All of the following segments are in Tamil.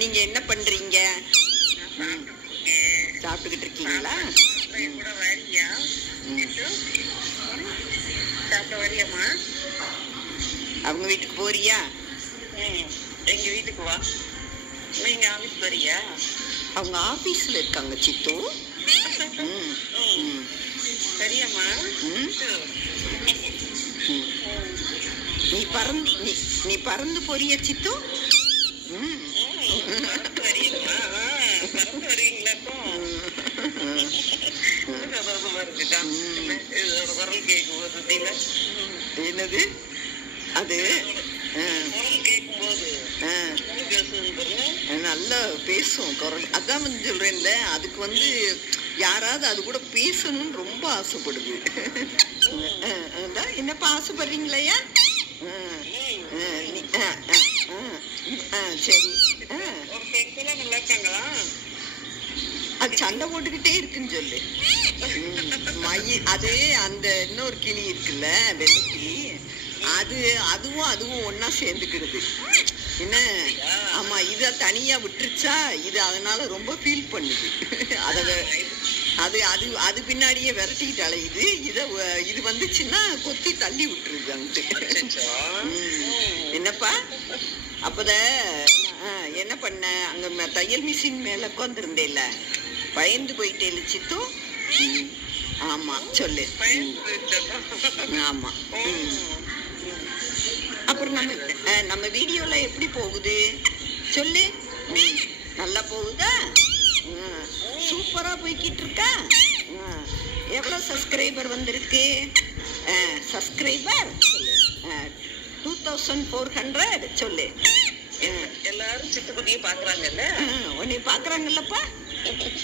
நீங்க என்ன பண்றீங்க? சாப்பிட்டுக்கிட்டு இருக்கீங்களா? அவங்க வீட்டுக்கு போறியா? எங்க வீட்டுக்கு வா. நீங்க ஆபீஸ் வரியா? அவங்க ஆபீஸ்ல இருக்காங்க சித்து. சரியாம்மா. நீ பறந்து போறிய சித்து? என்னது அது? நல்லா பேசும் குரல். அதான் வந்து சொல்றேன்ல, அதுக்கு யாராவது அது கூட பேசணும்னு ரொம்ப ஆசைப்படுது. என்னப்பா ஆசைப்படுறீங்களா? சரி. அது சண்டை போட்டுக்கிட்டே இருக்குன்னு சொல்லு. அது அந்த இன்னொரு கிளி இருக்குல்ல, வெள்ளை கிளி, அதுவும் ஒன்னா சேர்ந்துக்கிடுது. என்ன? ஆமா, இத தனியா விட்டுருச்சா, இது அதனால ரொம்ப ஃபீல் பண்ணுது. அது பின்னாடியே விரட்டிக்கிட்டு அலையுது. இது வந்துச்சுன்னா கொத்தி தள்ளி விட்டுருது அங்கிட்டு. என்னப்பா? அப்பத என்ன பண்ண? அங்க தையல் மிஷின் மேல உட்காந்துருந்தேல, பயந்து போயிட்டே சித்து. ஆமா சொல்லு. ஆமா. அப்புறம் நம்ம வீடியோல எப்படி போகுது சொல்லு. நல்லா போகுதா? சூப்பரா போய்கிட்டு இருக்கா? எவ்வளவு சப்ஸ்கிரைபர் வந்திருக்கு? சப்ஸ்கிரைபர் சொல்லு. 2400 சொல்லு. எல்லாரும் சித்துக்குட்டியே பாக்குறாங்கல்ல. உன்னை பாக்குறாங்கல்லப்பா.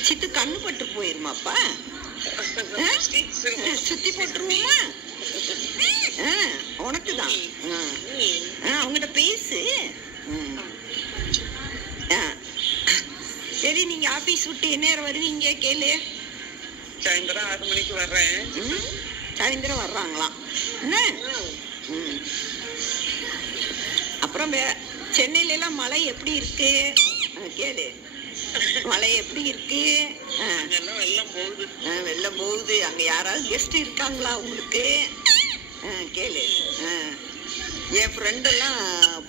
சித்து கண்ணு பட்டு போயிருமாப்பா. சுத்தி போட்டுருவோமா? உனக்குதான். அவங்ககிட்ட பேசு. சரி, நீங்க ஆபீஸ் விட்டு என்ன நேரம் வருவீங்க கேளு. சாயந்தரம் 6 மணிக்கு வர்றேன். சாயந்தரம் வர்றாங்களாம். என்ன? அப்புறம் சென்னையில எல்லாம் மழை எப்படி இருக்கு கேளு. மழை எப்படி இருக்கு? வெள்ளம் போகுது. அங்க யாராவது கெஸ்ட் இருக்காங்களா உங்களுக்கு? கேளு. என் ஃப்ரெண்ட் எல்லாம்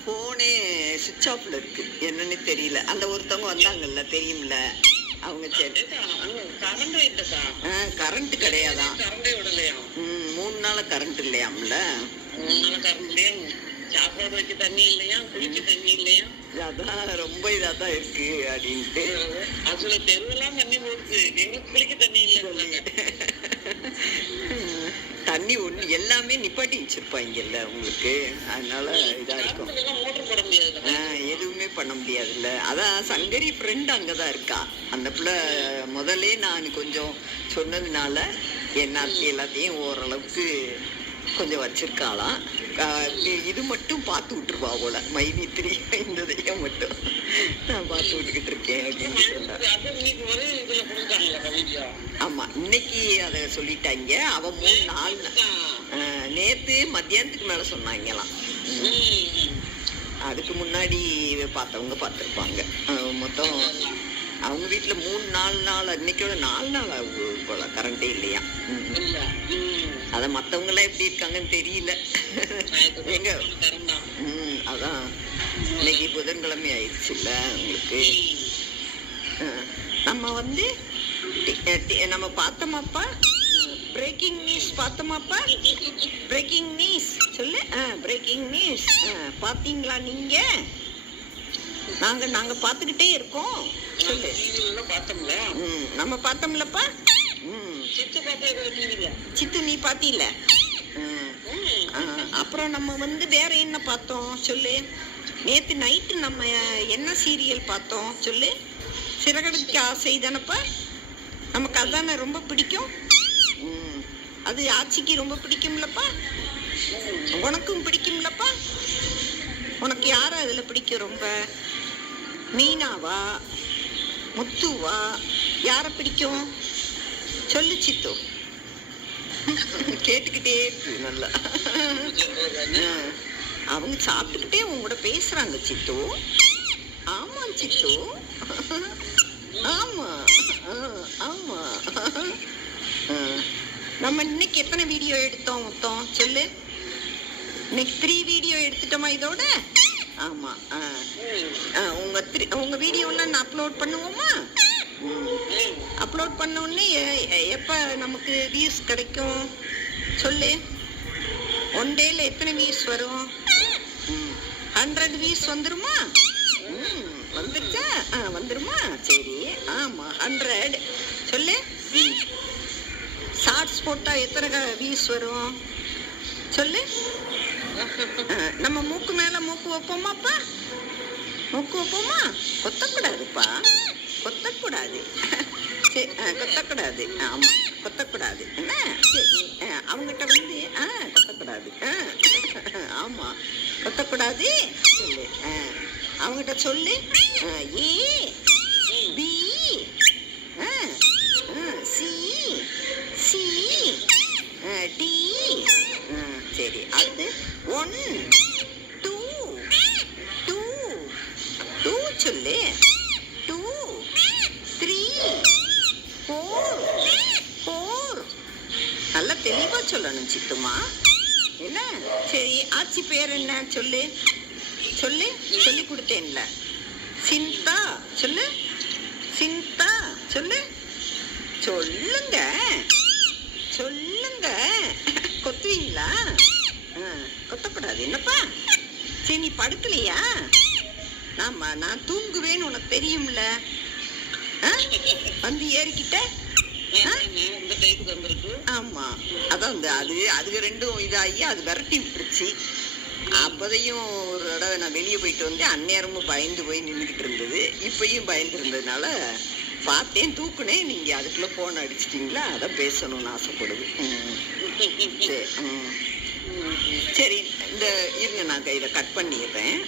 போனே சுவிட்ச் ஆஃப்ல இருக்கு. என்னன்னு தெரியல. அந்த ஒருத்தவங்க வந்தாங்கல்ல, தெரியும்ல அவங்க. சரி, கரண்ட் கிடையாதான். 3 நாளா கரண்ட் இல்லையாம்ல. சாப்பாடு வச்சு தண்ணி இல்லையா, குளிக்க தண்ணி இல்லையா. அதான் ரொம்ப இதாதான் இருக்கு அப்படின்ட்டு. அதுல தெருவெல்லாம் தண்ணி போடுது, எங்களுக்கு குளிக்க தண்ணி இல்லை. தண்ணி ஒண்ணு எல்லாமே நிப்பாட்டி வச்சிருப்பாங்கல்ல உங்களுக்கு, அதனால இதா இருக்கும். எதுவுமே பண்ண முடியாதுல்ல. அதான் சங்கரி ஃப்ரெண்ட் அங்கதான் இருக்கா. அந்த பிள்ளை முதல்ல நான் கொஞ்சம் சொன்னதுனால எல்லாத்தையும் ஓரளவுக்கு கொஞ்சம் வச்சிருக்காளாம். இது மட்டும் பார்த்து விட்டுருவா போல, மைனித்திரி இந்ததையும் மட்டும் நான் பார்த்து விட்டுக்கிட்டு இருக்கேன் அப்படின்னு சொன்னா. ஆமா, இன்னைக்கு அதை சொல்லிட்டாங்க. அவ 3 நாள் நேத்து மத்தியானத்துக்கு மேல சொன்னாங்களாம். அதுக்கு முன்னாடி பார்த்தவங்க பார்த்துருப்பாங்க. மொத்தம் அவங்க வீட்டுல 3-4 நாள், இன்னைக்கோட 4 நாள் போல கரண்டே இல்லையா. அத மத்தவங்க எல்லாம் எப்படி இருக்காங்கன்னு தெரியல. எங்க அதான் இன்னைக்கு புதன்கிழமை ஆயிடுச்சுல்ல உங்களுக்கு. நம்ம பார்த்தோமாப்பா, பிரேக்கிங் நியூஸ் பார்த்தோமாப்பா. பிரேக்கிங் நியூஸ் சொல்லு. பிரேக்கிங் நியூஸ் பாத்தீங்களா நீங்க? நாங்க பாத்துக்கிட்டே இருக்கோம் சொல்லு. நம்ம பார்த்தோம்லப்பா. சித்து நீ பாத்தீல? அப்புறம் நம்ம வேற என்ன பார்த்தோம் சொல்லு. நேத்து நைட்டு நம்ம என்ன சீரியல் பார்த்தோம் சொல்லு. சிறகடிக்க ஆசை தானப்பா. நமக்கு அதானே ரொம்ப பிடிக்கும். அது ஆட்சிக்கு ரொம்ப பிடிக்கும்லப்பா. உனக்கும் பிடிக்கும்லப்பா. உனக்கு யார அதுல பிடிக்கும் ரொம்ப? மீனாவா, முத்துவா, யார பிடிக்கும் சொல்லு சித்து. கேட்டுக்கிட்டே இருக்கு நல்லா. அவங்க சாப்பிட்டுக்கிட்டே உங்க கூட பேசுறாங்க சித்து. ஆமா சித்து. ஆமா ஆமா. நம்ம இன்னைக்கு எத்தனை வீடியோ எடுத்தோம் மொத்தம் சொல்லு? இன்னைக்கு 3 வீடியோ எடுத்துட்டோமா இதோட? ஆமா. உங்க வீடியோலாம் நான் அப்லோட் பண்ணுவோமா? அப்லோட் பண்ண உடனே எப்ப நமக்கு வியூஸ் கிடைக்கும் சொல்லு? 1 டேல எத்தனை வியூஸ் வரும்? 100 வியூஸ் வந்துருமா? வந்துருச்சா? வந்துருமா? சரி. ஆமா 100 சொல்லு. ஷார்ட்ஸ் போட்டா எத்தனை வியூஸ் வரும் சொல்லு? நம்ம மூக்கு மேல மூக்கு வைப்போமாப்பா? மூக்கு வைப்போமா? கொத்தக்கூடாதுப்பா, கொத்தக்கூடாது. சரி, கொத்தக்கூடாது. ஆமா கொத்தக்கூடாது. என்ன சரி, அவங்ககிட்ட வந்து கொத்தக்கூடாது. ஆமா கொத்தக்கூடாது சொல்லு. அவங்ககிட்ட சொல்லு. ஏ பி சி சி டி. சரி, அடுத்து 1 2 2 2 சொல்லு. 2 3 4 4. நல்லா தெளிவா சொல்லணும் சித்துமா. என்ன சரி, ஆச்சி பேர் என்ன சொல்லு? சொல்லு, சொல்லி கொடுத்தேன்ல. சிந்தா சொல்லு. சிந்தா சொல்லு. சொல்லுங்க சொல்லுங்க. கொத்துவீங்களா? கொத்தக்கூடாது. என்னப்பா சரி, நீ படுக்கலையா? ஆமா, நான் தூங்குவேன்னு உனக்கு தெரியும்ல. வந்து ஏறிக்கிட்ட. ஆமா, அதான் அதுக்கு ரெண்டும் இதாகி அது விரட்டி விட்டுருச்சு. அப்போதையும் ஒரு தடவை நான் வெளியே போயிட்டு வந்து அந்நேரமும் பயந்து போய் நின்றுக்கிட்டு இருந்தது. இப்பயும் பயந்து இருந்ததுனால பார்த்தேன், தூக்குனேன். நீங்க அதுக்குள்ள போன் அடிச்சிட்டீங்களா? அதான் பேசணும்னு ஆசைப்படுது. சரி, இந்த இருங்க, நான் இதை கட் பண்ணிடுறேன்.